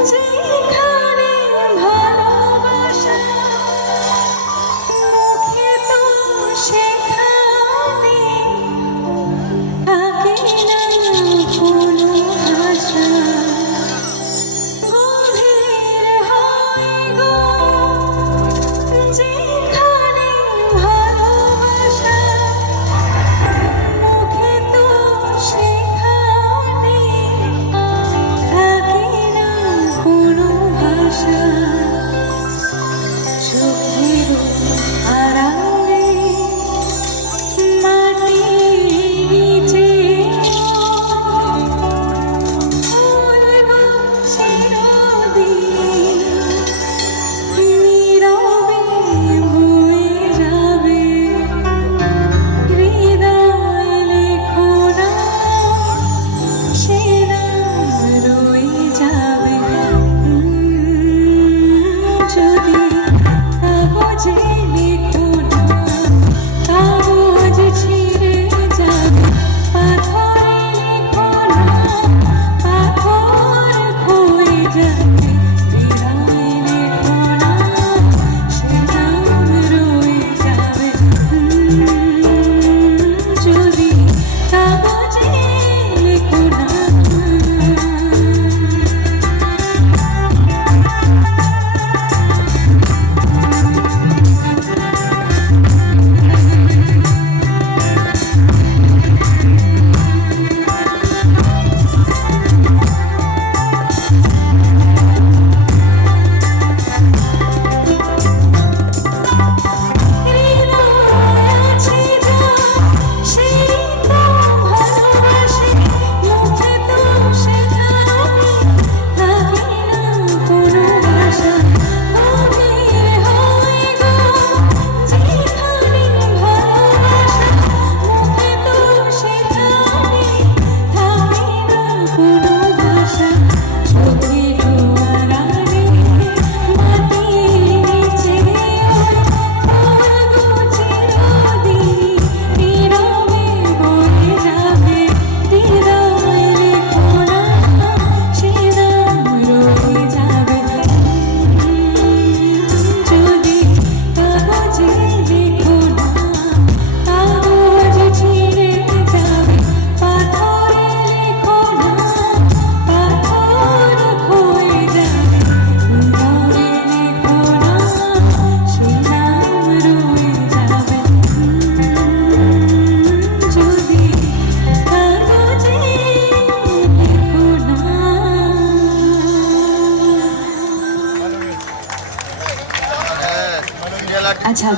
Jesus. 아, 참.